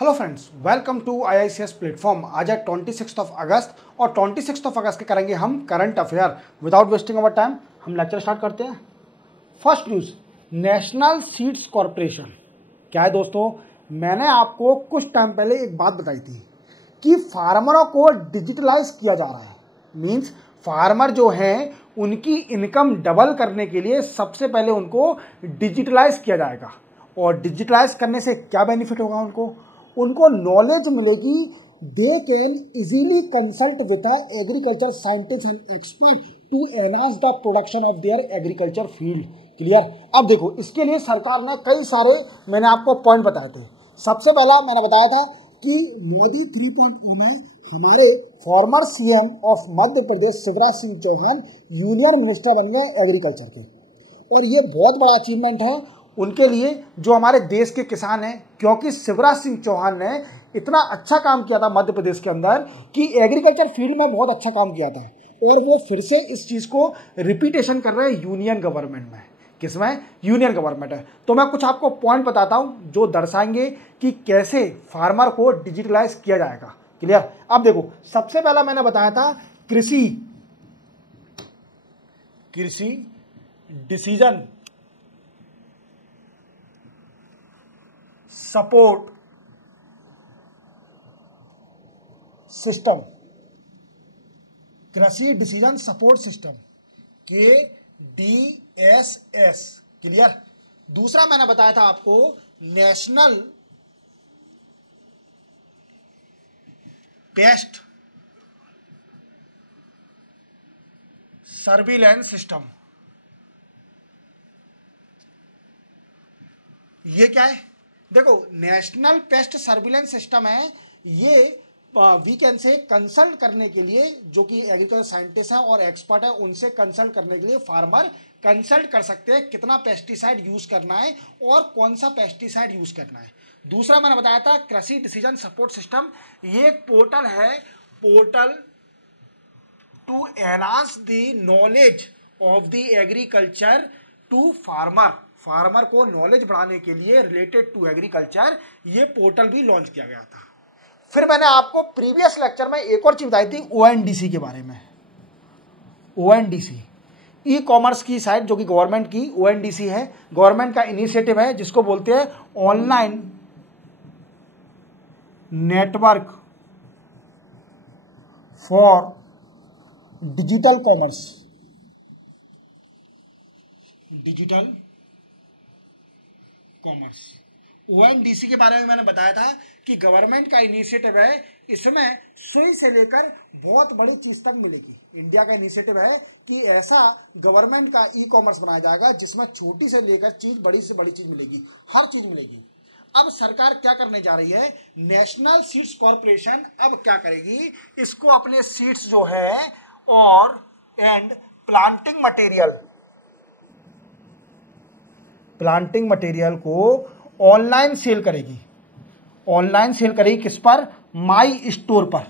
Hello friends, welcome to IICS platform. आज है 26 अगस्त और 26 अगस्त के करेंगे हम current affair. Without wasting our time हम लेक्चर स्टार्ट करते हैं। First news, national seeds corporation. क्या है दोस्तों, मैंने आपको कुछ टाइम पहले एक बात बताई थी कि फार्मरों को डिजिटलाइज किया जा रहा है। मीन्स फार्मर जो हैं उनकी इनकम डबल करने के लिए सबसे पहले उनको डिजिटलाइज किया जाएगा। और डिजिटलाइज करने से क्या बेनिफिट होगा उनको नॉलेज मिलेगी। They can easily consult with agriculture scientist and expert to enhance the production of their agriculture field. Clear. अब देखो, इसके लिए सरकार ने कई सारे मैंने आपको पॉइंट बताए थे। सबसे पहला मैंने बताया था कि मोदी 3.0 में हमारे former CM of Madhya Pradesh Shivraj Singh Chouhan union minister बन गए एग्रीकल्चर के। और ये बहुत बड़ा अचीवमेंट है उनके लिए जो हमारे देश के किसान हैं, क्योंकि शिवराज सिंह चौहान ने इतना अच्छा काम किया था मध्य प्रदेश के अंदर कि एग्रीकल्चर फील्ड में बहुत अच्छा काम किया था। और वो फिर से इस चीज़ को रिपीटेशन कर रहे हैं यूनियन गवर्नमेंट में। किसमें? यूनियन गवर्नमेंट है। तो मैं कुछ आपको पॉइंट बताता हूं जो दर्शाएंगे कि कैसे फार्मर को डिजिटलाइज किया जाएगा। क्लियर। अब देखो, सबसे पहला मैंने बताया था कृषि डिसीजन सपोर्ट सिस्टम, कृषि decision support system KDSS। Clear. दूसरा मैंने बताया था आपको नेशनल पेस्ट सर्विलेंस सिस्टम। ये क्या है? देखो, नेशनल पेस्ट सर्विलेंस सिस्टम है। ये वी कैन से कंसल्ट करने के लिए, जो कि एग्रीकल्चर साइंटिस्ट हैं और एक्सपर्ट हैं, उनसे कंसल्ट करने के लिए फार्मर कंसल्ट कर सकते हैं कितना पेस्टिसाइड यूज करना है और कौन सा पेस्टिसाइड यूज करना है। दूसरा मैंने बताया था कृषि डिसीजन सपोर्ट सिस्टम। ये एक पोर्टल है, portal to enhance the knowledge of the agriculture to farmer को नॉलेज बढ़ाने के लिए रिलेटेड टू एग्रीकल्चर ये पोर्टल भी लॉन्च किया गया था। फिर मैंने आपको प्रीवियस लेक्चर में एक और चीज बताई थी ONDC के बारे में। ONDC ई कॉमर्स की साइट, जो कि गवर्नमेंट की ONDC है, गवर्नमेंट का इनिशिएटिव है जिसको बोलते हैं online network for digital commerce. ONDC के बारे में मैंने बताया था कि गवर्नमेंट का इनिशिएटिव है। इसमें सुई से लेकर बहुत बड़ी चीज तक मिलेगी। इंडिया का इनिशिएटिव है कि ऐसा गवर्नमेंट का ई-कॉमर्स बनाया जाएगा जिसमें छोटी से लेकर चीज, बड़ी से बड़ी चीज मिलेगी, हर चीज मिलेगी। अब सरकार क्या करने जा रही है? नेशनल सीड्स कॉरपोरेशन अब क्या करेगी? इसको अपने सीड्स जो हैं और एंड प्लांटिंग मटेरियल को ऑनलाइन सेल करेगी। किस पर? माई स्टोर पर।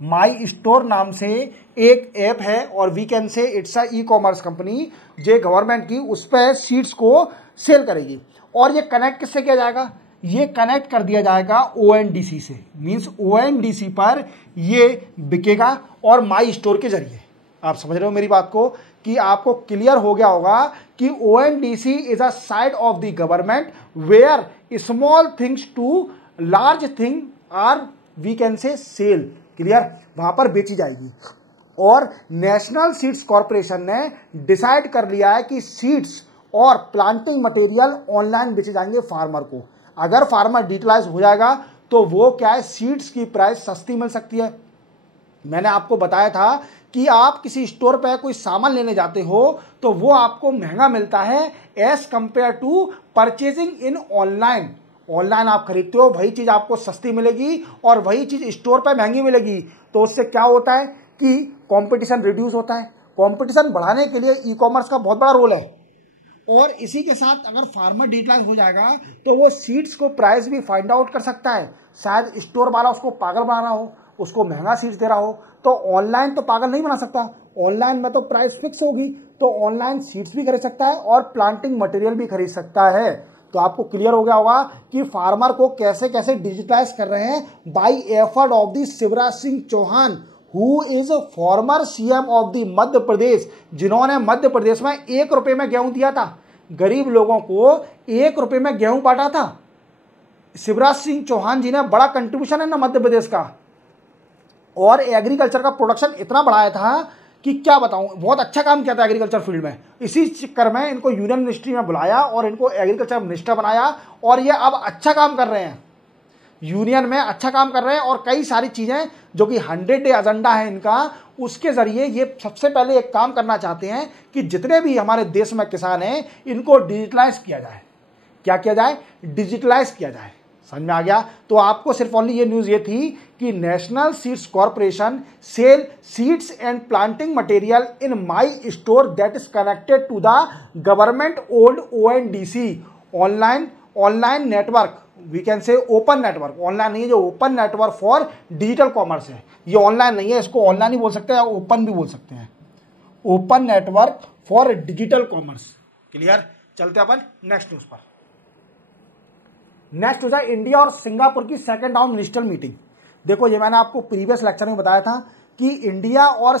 माई स्टोर नाम से एक ऐप है और we can say it's a e-commerce company जो गवर्नमेंट की, उस पर सीड्स को सेल करेगी। और ये कनेक्ट किससे किया जाएगा? ये कनेक्ट कर दिया जाएगा ONDC से। मींस ONDC पर ये बिकेगा और माई स्टोर के जरिए। आप समझ रहे हो मेरी बात को कि आपको क्लियर हो गया होगा कि ONDC is a side of the government where small things to large thing are we can say sell. Clear. वहां पर बेची जाएगी। और नेशनल सीड्स कॉरपोरेशन ने डिसाइड कर लिया है कि सीड्स और प्लांटिंग मटेरियल ऑनलाइन बेचे जाएंगे फार्मर को। अगर फार्मर डिजिटलाइज हो जाएगा तो वो क्या है, सीड्स की प्राइस सस्ती मिल सकती है। मैंने आपको बताया था कि आप किसी स्टोर पर कोई सामान लेने जाते हो तो वो आपको महंगा मिलता है as compare to purchasing in online. Online आप खरीदते हो, वही चीज आपको सस्ती मिलेगी और वही चीज स्टोर पर महंगी मिलेगी। तो उससे क्या होता है कि कंपटीशन रिड्यूस होता है। कंपटीशन बढ़ाने के लिए ई-कॉमर्स का बहुत बड़ा रोल है। और इसी के साथ अगर फार्मर डिजिटलाइज हो जाएगा तो वो सीड्स को प्राइस भी फाइंड आउट कर सकता है। शायद स्टोर वाला उसको पागल बना रहा हो, उसको महंगा सीड्स दे रहा हो, तो ऑनलाइन तो पागल नहीं बना सकता। ऑनलाइन में तो प्राइस फिक्स होगी, तो ऑनलाइन सीड्स भी खरीद सकता है और प्लांटिंग मटेरियल भी खरीद सकता है। तो आपको क्लियर हो गया होगा कि फार्मर को कैसे कैसे डिजिटलाइज कर रहे हैं by effort of the Shivraj Singh Chouhan, who is former CM of the Madhya Pradesh, जिन्होंने मध्य प्रदेश में 1 रुपये में गेहूं दिया था, गरीब लोगों को 1 रुपये में गेहूं बांटा था। शिवराज सिंह चौहान जी ने बड़ा कंट्रीब्यूशन है ना मध्य प्रदेश का, और एग्रीकल्चर का प्रोडक्शन इतना बढ़ाया था कि क्या बताऊं, बहुत अच्छा काम किया था एग्रीकल्चर फील्ड में। इसी चक्कर में इनको यूनियन मिनिस्ट्री में बुलाया और इनको एग्रीकल्चर मिनिस्टर बनाया, और ये अब अच्छा काम कर रहे हैं, यूनियन में अच्छा काम कर रहे हैं। और कई सारी चीज़ें जो कि 100 डे एजेंडा है इनका, उसके ज़रिए ये सबसे पहले एक काम करना चाहते हैं कि जितने भी हमारे देश में किसान हैं इनको डिजिटलाइज किया जाए। क्या किया जाए? डिजिटलाइज किया जाए। समझ में आ गया? तो आपको सिर्फ ओनली ये न्यूज़ ये थी कि national seeds corporation sell seeds and planting material in my store that is connected to the government old ONDC online network, we can say open network. Online नहीं है, जो open network for digital commerce है, ये online नहीं है, इसको online ही बोल सकते हैं या ओपन भी बोल सकते हैं, open network for digital commerce. Clear? चलते अपन नेक्स्ट न्यूज़ पर। नेक्स्ट न्यूज़ है इंडिया और सिंगापुर की सेकंड राउंड मिनिस्ट्रियल मीटिंग। देखो, ये मैंने आपको प्रीवियस लेक्चर में बताया था कि इंडिया और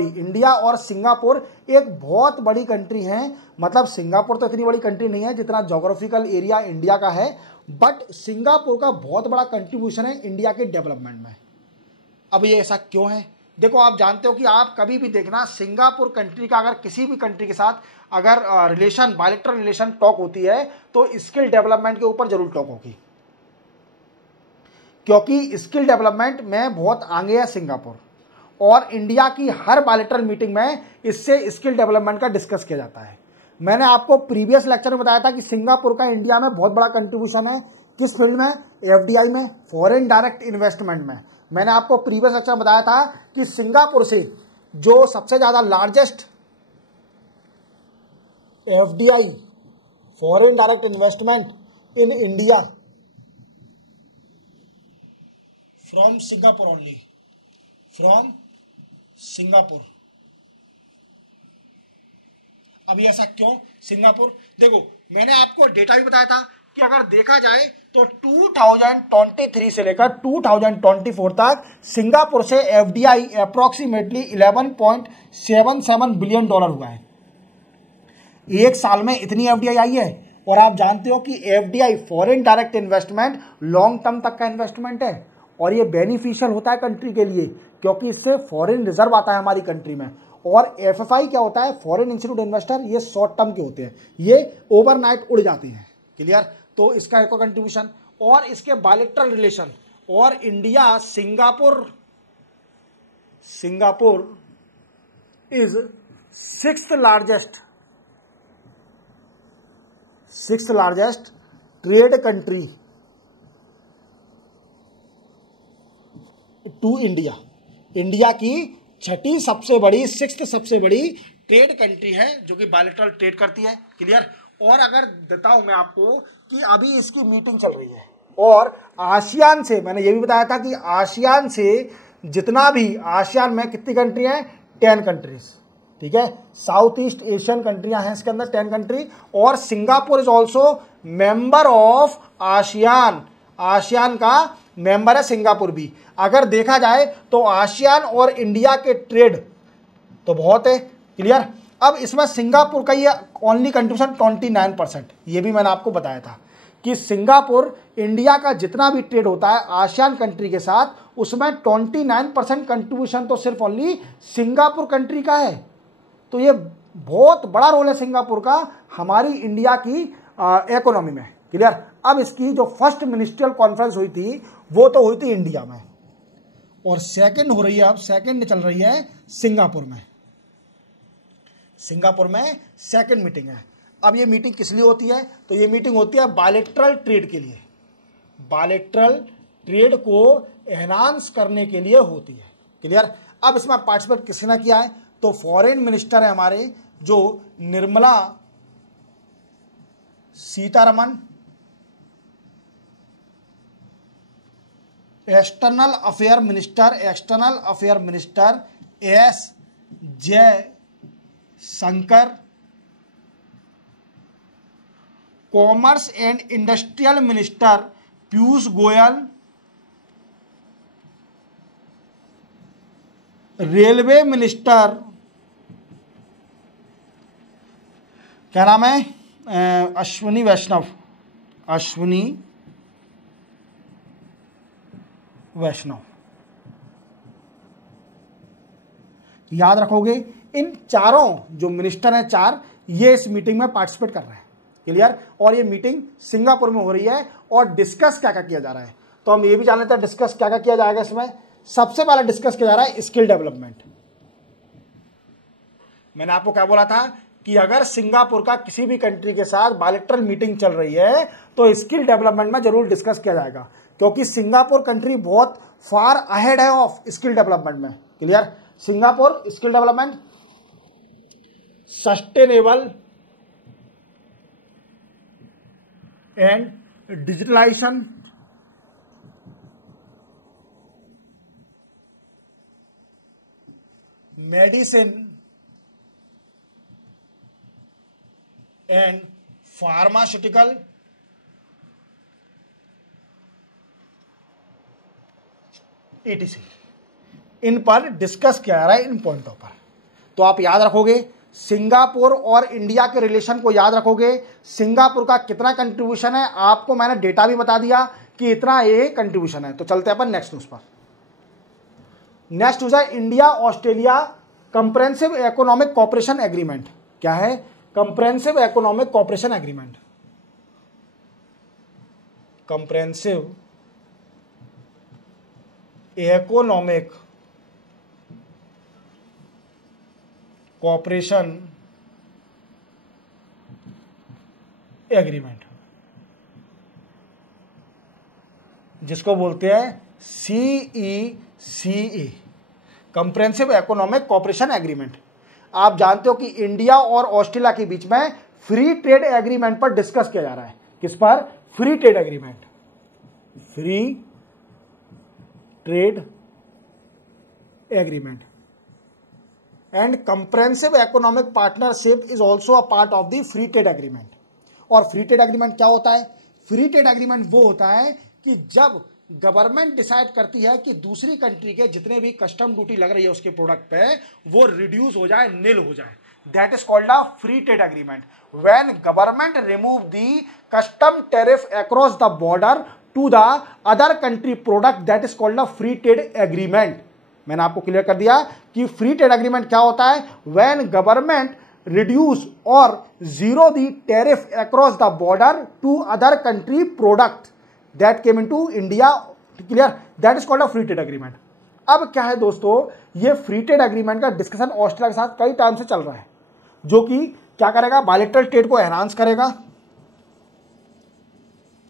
इंडिया और सिंगापुर एक बहुत बड़ी कंट्री है। मतलब सिंगापुर तो इतनी बड़ी कंट्री नहीं है जितना ज्योग्राफिकल एरिया इंडिया का है, बट सिंगापुर का बहुत बड़ा कंट्रीब्यूशन है इंडिया के डेवलपमेंट में। अब ये ऐसा क्यों है? देखो, आप जानते हो कि आप कभी भी देखना, सिंगापुर कंट्री का अगर किसी भी कंट्री के साथ अगर रिलेशन, बायलैटरल रिलेशन टॉक होती है तो स्किल डेवलपमेंट के ऊपर जरूर टॉक होगी, क्योंकि स्किल डेवलपमेंट में बहुत आगे है सिंगापुर, और इंडिया की हर बायलैटरल मीटिंग में इससे स्किल डेवलपमेंट का डिस्कस किया जाता है। मैंने आपको प्रीवियस लेक्चर में बताया था कि सिंगापुर का इंडिया में बहुत बड़ा कंट्रीब्यूशन है। किस फील्ड में? FDI में, फॉरेन डायरेक्ट इन्वेस्टमेंट में। मैंने आपको प्रीवियस लेक्चर में बताया था कि सिंगापुर से जो सबसे ज़्यादा largest FDI, foreign direct investment in India from Singapore only, from Singapore. अब ये ऐसा क्यों सिंगापुर? देखो, मैंने आपको डेटा भी बताया था कि अगर देखा जाए तो 2023 से लेकर 2024 तक सिंगापुर से FDI अप्रॉक्सीमेटली $11.77 बिलियन हुआ है। एक साल में इतनी FDI आई है। और आप जानते हो कि FDI, foreign direct investment, long term तक का इन्वेस्टमेंट है, और ये बेनिफिशियल होता है कंट्री के लिए, क्योंकि इससे फॉरेन रिजर्व आता है हमारी कंट्री में। और FFI क्या होता है? फॉरेन इंस्टीट्यूट इन्वेस्टर, ये शॉर्ट टर्म के होते हैं, ये ओवरनाइट उड़ जाते हैं। क्लियर? तो इसका एक कंट्रीब्यूशन, और इसके बायलैटरल रिलेशन, और India Singapore is sixth largest trade country to India. India की छठी सबसे बड़ी, सिक्स्थ सबसे बड़ी ट्रेड कंट्री है जो कि बायलैटरल ट्रेड करती है। क्लियर? और अगर बताऊं मैं आपको कि अभी इसकी मीटिंग चल रही है, और आसियान से, मैंने ये भी बताया था कि आसियान से जितना भी, आसियान में कितनी कंट्री हैं? 10 कंट्रीज। ठीक है, साउथ ईस्ट एशियन कंट्रियां हैं इसके अंदर 10 कंट्री, और Singapore is also member of ASEAN. ASEAN का मेंबर है सिंगापुर भी। अगर देखा जाए तो आसियान और इंडिया के ट्रेड तो बहुत है। क्लियर? अब इसमें सिंगापुर का ये ओनली कंट्रीब्यूशन 29%, ये भी मैंने आपको बताया था कि सिंगापुर, इंडिया का जितना भी ट्रेड होता है आसियान कंट्री के साथ, उसमें 29% कंट्रीब्यूशन तो सिर्फ ओनली सिंगापुर कंट्री का है। तो ये बहुत बड़ा रोल है सिंगापुर का हमारी इंडिया की इकोनॉमी में। क्लियर? अब इसकी जो फर्स्ट मिनिस्ट्रियल कॉन्फ्रेंस हुई थी वो तो हुई थी इंडिया में, और सेकंड हो रही है, अब सेकंड चल रही है सिंगापुर में। सिंगापुर में सेकंड मीटिंग है। अब ये मीटिंग किस लिए होती है? तो ये मीटिंग होती है बायलैटरल ट्रेड के लिए, बायलैटरल ट्रेड को एनहांस करने के लिए होती है। क्लियर? अब इसमें पार्टिसिपेट किसने किया है? तो फॉरेन मिनिस्टर है हमारे जो Nirmala Sitharaman, external affair minister S जय Shankar, commerce and industrial minister Piyush Goyal, railway minister क्या नाम है, अश्विनी वैष्णव, अश्विनी वैष्णव। याद रखोगे इन चारों जो मिनिस्टर हैं चार, ये इस मीटिंग में पार्टिसिपेट कर रहे हैं। क्लियर। और ये मीटिंग सिंगापुर में हो रही है और डिस्कस क्या क्या किया जा रहा है, तो हम ये भी जान लेते हैं डिस्कस क्या क्या किया जाएगा इसमें। सबसे पहले डिस्कस किया जा रहा है स्किल डेवलपमेंट। मैंने आपको क्या बोला था कि अगर सिंगापुर का किसी भी कंट्री के साथ बायलैटरल मीटिंग चल रही है तो स्किल डेवलपमेंट में जरूर डिस्कस किया जाएगा, क्योंकि सिंगापुर कंट्री बहुत फार अहेड है ऑफ स्किल डेवलपमेंट में। Clear. Singapore skill development, sustainable and digitalization, medicine and pharmaceutical, ETC, इन पर डिस्कस किया जा रहा है इन पॉइंटों पर। तो आप याद रखोगे सिंगापुर और इंडिया के रिलेशन को याद रखोगे। सिंगापुर का कितना कंट्रीब्यूशन है, आपको मैंने डेटा भी बता दिया कि इतना ये कंट्रीब्यूशन है। तो चलते हैं अपन नेक्स्ट न्यूज पर। नेक्स्ट न्यूज है India Australia comprehensive economic cooperation agreement. क्या है? Comprehensive economic cooperation agreement. Comprehensive economic cooperation agreement, जिसको बोलते हैं CECA, comprehensive economic cooperation agreement. आप जानते हो कि इंडिया और ऑस्ट्रेलिया के बीच में फ्री ट्रेड एग्रीमेंट पर डिस्कस किया जा रहा है। किस पर? Free trade agreement. Free trade agreement and comprehensive economic partnership is also a part of the free trade agreement. और फ्री ट्रेड एग्रीमेंट क्या होता है? फ्री ट्रेड एग्रीमेंट वो होता है कि जब गवर्नमेंट डिसाइड करती है कि दूसरी कंट्री के जितने भी कस्टम ड्यूटी लग रही है उसके प्रोडक्ट पे वो रिड्यूस हो जाए, निल हो जाए। That is called a free trade agreement. When government remove the custom tariff across the border to the other country product, that is called a free trade agreement. मैंने आपको clear कर दिया कि free trade agreement क्या होता है। When government reduce और zero the tariff across the border to other country product that came into India. Clear? That is called a free trade agreement. अब क्या है दोस्तों, ये फ्री ट्रेड एग्रीमेंट का डिस्कशन ऑस्ट्रेलिया के साथ कई टाइम से चल रहा है, जो कि क्या करेगा? बायलैटरल ट्रेड को एनहांस करेगा।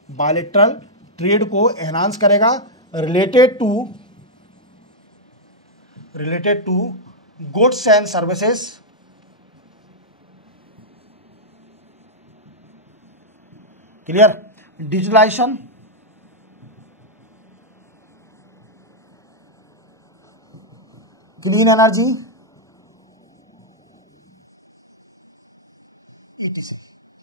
बायलैटरल ट्रेड को एनहांस करेगा related to goods and services, clear, digitalization, clean energy, ETC।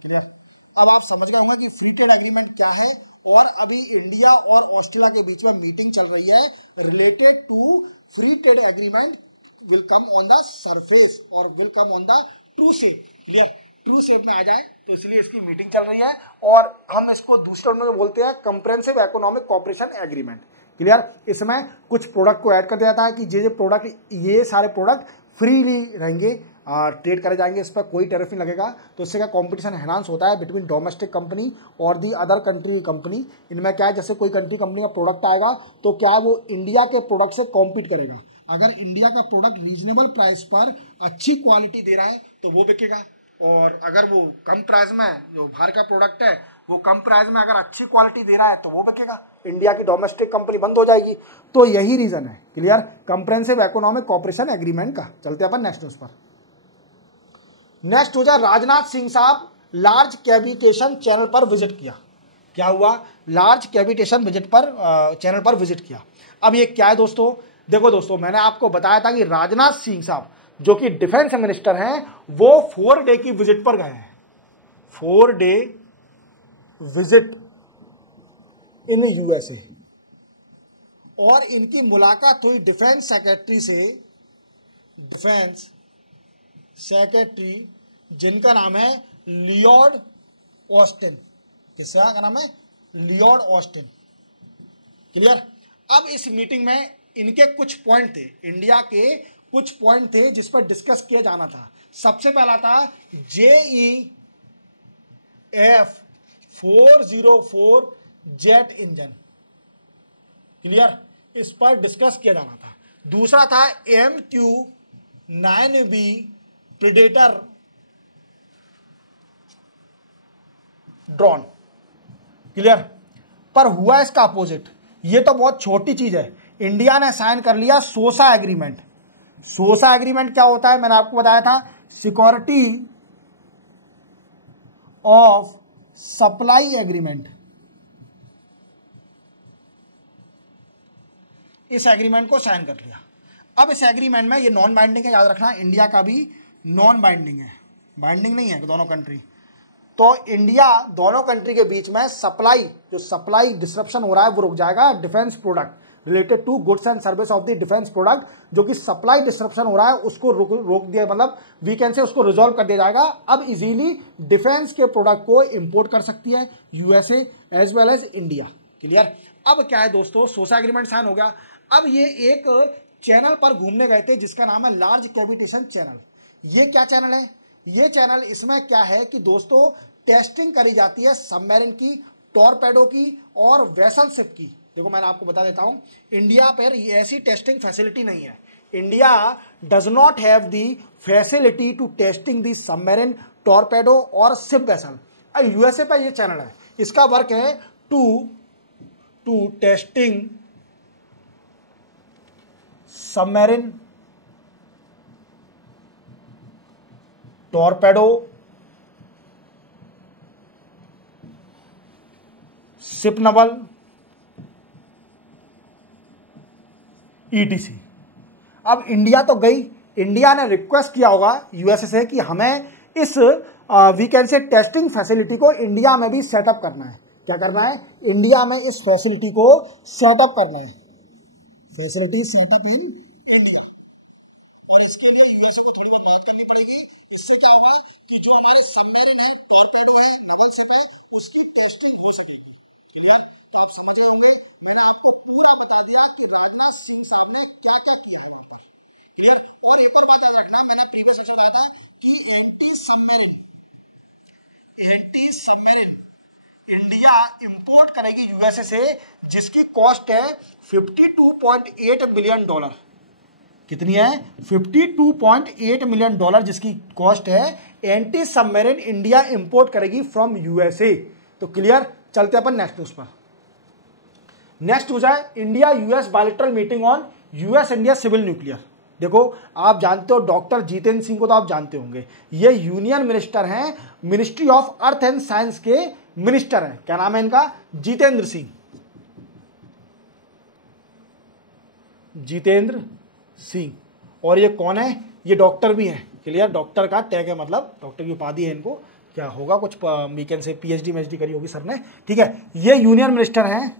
Clear? अब आप समझ गए होंगे कि फ्री ट्रेड एग्रीमेंट क्या है। और अभी इंडिया और ऑस्ट्रेलिया के बीच में मीटिंग चल रही है related to free trade agreement will come on the surface और will come on the true shape. Clear? True shape में आ जाए, तो इसलिए इसकी मीटिंग चल रही है और हम इसको दूसरे टर्म में बोलते हैं comprehensive economic cooperation agreement. Clear? इसमें कुछ प्रोडक्ट को ऐड कर दिया जाता है कि ये प्रोडक्ट, ये सारे प्रोडक्ट फ्रीली रहेंगे, ट्रेड करे जाएंगे, इस पर कोई टैरिफ नहीं लगेगा। तो इससे क्या कॉम्पिटिशन एनहांस होता है बिटवीन डोमेस्टिक कंपनी और दी अदर कंट्री कंपनी। इनमें क्या है, जैसे कोई कंट्री कंपनी का प्रोडक्ट आएगा तो क्या है, वो इंडिया के प्रोडक्ट से कॉम्पीट करेगा। अगर इंडिया का प्रोडक्ट रीजनेबल प्राइस पर अच्छी क्वालिटी दे रहा है तो वो बिकेगा, और अगर वो कम प्राइस में, जो बाहर का प्रोडक्ट है वो कम प्राइस में अगर अच्छी क्वालिटी दे रहा है तो वो बिकेगा, इंडिया की डोमेस्टिक कंपनी बंद हो जाएगी। तो यही रीजन है। Clear? Comprehensive economic cooperation agreement का। चलते हैं अपन नेक्स्ट न्यूज पर। नेक्स्ट हो जाए, राजनाथ सिंह साहब लार्ज कैविटेशन चैनल पर विजिट किया। क्या हुआ? लार्ज कैविटेशन विजिट पर चैनल पर विजिट किया। अब ये क्या है दोस्तों? देखो दोस्तों, मैंने आपको बताया था कि राजनाथ सिंह साहब जो कि डिफेंस मिनिस्टर हैं वो 4 डे की विजिट पर गए हैं। 4 डे विजिट इन यूएसए, और इनकी मुलाकात हुई डिफेंस सेक्रेटरी से, डिफेंस सेक्रेटरी जिनका नाम है लियोड ऑस्टिन। किसका का नाम है? Lloyd Austin. क्लियर? अब इस मीटिंग में इनके कुछ पॉइंट थे, इंडिया के कुछ पॉइंट थे जिस पर डिस्कस किया जाना था। सबसे पहला था JEF 404 जेट इंजन। क्लियर? इस पर डिस्कस किया जाना था। दूसरा था MQ-9B प्रेडेटर ड्रोन। क्लियर? पर हुआ इसका अपोजिट। ये तो बहुत छोटी चीज है। इंडिया ने साइन कर लिया सोसा एग्रीमेंट। सोसा एग्रीमेंट क्या होता है? मैंने आपको बताया था, सिक्योरिटी ऑफ सप्लाई एग्रीमेंट। इस एग्रीमेंट को साइन कर लिया। अब इस एग्रीमेंट में ये नॉन बाइंडिंग है, याद रखना, इंडिया का भी नॉन बाइंडिंग है, बाइंडिंग नहीं है दोनों कंट्री। तो इंडिया दोनों कंट्री के बीच में सप्लाई, जो सप्लाई डिसरप्शन हो रहा है वो रुक जाएगा। Defence product related to goods and service of the defence product, जो कि सप्लाई डिसरप्शन हो रहा है उसको रोक दिया, मतलब वी कैन से उसको रिजॉल्व कर दिया जाएगा। अब इजीली डिफेंस के प्रोडक्ट को इंपोर्ट कर सकती है USA as well as India. Clear? अब क्या है दोस्तों, सोसा एग्रीमेंट साइन हो गया। अब ये एक चैनल पर घूमने गए थे जिसका नाम है लार्ज कैविटेशन चैनल। ये क्या चैनल है? ये चैनल, इसमें क्या है कि दोस्तों टेस्टिंग करी जाती है सबमरीन की, टॉरपेडो की और वेसल शिप की। देखो मैंने आपको बता देता हूं, इंडिया पर ऐसी टेस्टिंग फैसिलिटी नहीं है। India does not have the facility to testing the submarine, torpedo और शिप वेसल। यूएसए पर ये चैनल है, इसका वर्क है to testing submarine, torpedo, ship naval, ETC। अब इंडिया तो गई, इंडिया ने रिक्वेस्ट किया होगा यूएसए से कि हमें इस we can say testing facility को इंडिया में भी सेटअप करना है। क्या करना है? इंडिया में इस फैसिलिटी को सेटअप करना है, फैसिलिटी सेटअप इन इंडिया। और इसके लिए यूएसए को थोड़ी बहुत मदद करनी पड़ेगी। इससे क्या होगा कि जो हमारे सबमरीन है, टॉरपेडो है, नवल शिप है, उसकी टेस्टिंग हो सकेगी। क्लियर? तो आप समझ गए होंगे, मैंने आपको पूरा बता दिया कि राजनाथ सिंह साहब ने क्या क्या किया है वहां पर। क्लियर? और एक और बात याद रखना, मैंने प्रीवियस लेक्चर बताया था कि एंटी सबमरीन इंडिया इंपोर्ट करेगी यूएसए से, जिसकी कॉस्ट है $52.8 मिलियन। कितनी है? $52.8 मिलियन जिसकी कॉस्ट है। एंटी सबमरीन इंडिया इंपोर्ट करेगी फ्रॉम यूएसए। तो क्लियर? चलते अपन नेक्स्ट न्यूज पर। नेक्स्ट न्यूज है India US bilateral meeting on US India civil nuclear. देखो आप जानते हो डॉक्टर जितेंद्र सिंह को, तो आप जानते होंगे, ये यूनियन मिनिस्टर हैं, ministry of earth and science के मिनिस्टर हैं। क्या नाम है इनका? जितेंद्र सिंह। जितेंद्र सिंह। और ये कौन है? ये डॉक्टर भी हैं। क्लियर? डॉक्टर का टैग है, मतलब डॉक्टर की उपाधि है इनको। क्या होगा, कुछ वीकेंड से PhD करी होगी सर ने। ठीक है, ये यूनियन मिनिस्टर हैं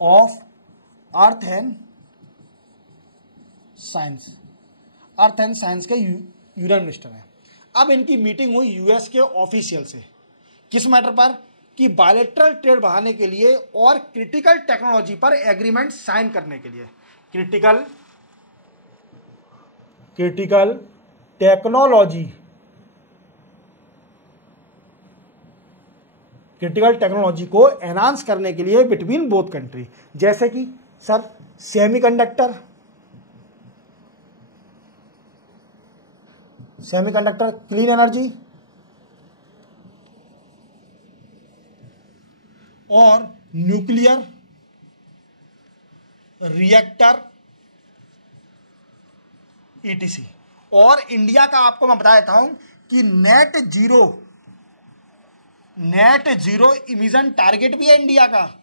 of earth and science, earth and science के यूनियन मिनिस्टर हैं। अब इनकी मीटिंग हुई यूएस के ऑफिशियल से, किस मैटर पर? कि बायलैटरल ट्रेड बढ़ाने के लिए और क्रिटिकल टेक्नोलॉजी पर एग्रीमेंट साइन करने के लिए। क्रिटिकल टेक्नोलॉजी को एनहांस करने के लिए बिटवीन बोथ कंट्री। जैसे कि सर सेमीकंडक्टर, क्लीन एनर्जी और न्यूक्लियर रिएक्टर ETC। और इंडिया का आपको मैं बता देता हूं कि नेट जीरो इमिशन टारगेट भी है इंडिया का।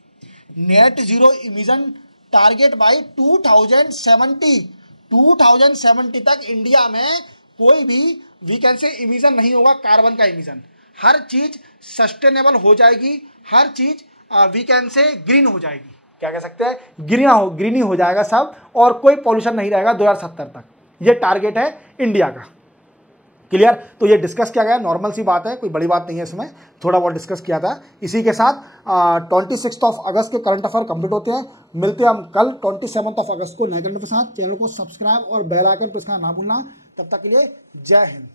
Net zero emission target by 2070 तक इंडिया में कोई भी वी कैन से इमिशन नहीं होगा कार्बन का इमिशन, हर चीज़ सस्टेनेबल हो जाएगी, हर चीज़ वी कैन से ग्रीन हो जाएगी, क्या कह सकते हैं, ग्रीनी हो जाएगा सब, और कोई पॉल्यूशन नहीं रहेगा 2070 तक। ये टारगेट है इंडिया का। क्लियर? तो ये डिस्कस किया गया, नॉर्मल सी बात है, कोई बड़ी बात नहीं है इसमें, थोड़ा बहुत डिस्कस किया था। इसी के साथ 26 अगस्त के करंट अफेयर कंप्लीट होते हैं। मिलते हैं हम कल 27 अगस्त को नए करंट के साथ। चैनल को सब्सक्राइब और बेल आइकन प्रेस करना ना भूलना। तब तक के लिए जय हिंद।